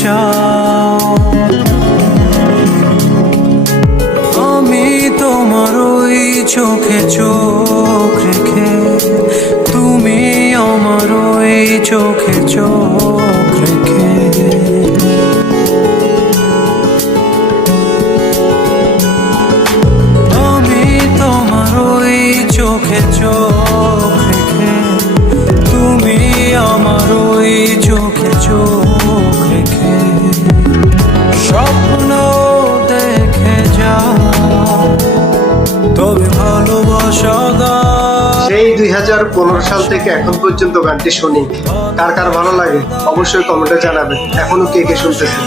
চাও। আমি তোমার ওই চোখে চোখ রেখে, তুমি আমার ওই চোখে চোখ রেখে। আমি তোমার ওই চোখে চোখ রেখে, তুমি আমার ওই চোখে চোখ রেখে স্বপ্ন দেখে যাও, তবে ভালোবাসা দাও। সেই 2015 সাল থেকে এখন পর্যন্ত গানটি শুনি। কার কার ভালো লাগে অবশ্যই কমেন্টে জানাবেন। এখনো কে কে শুনতেছে।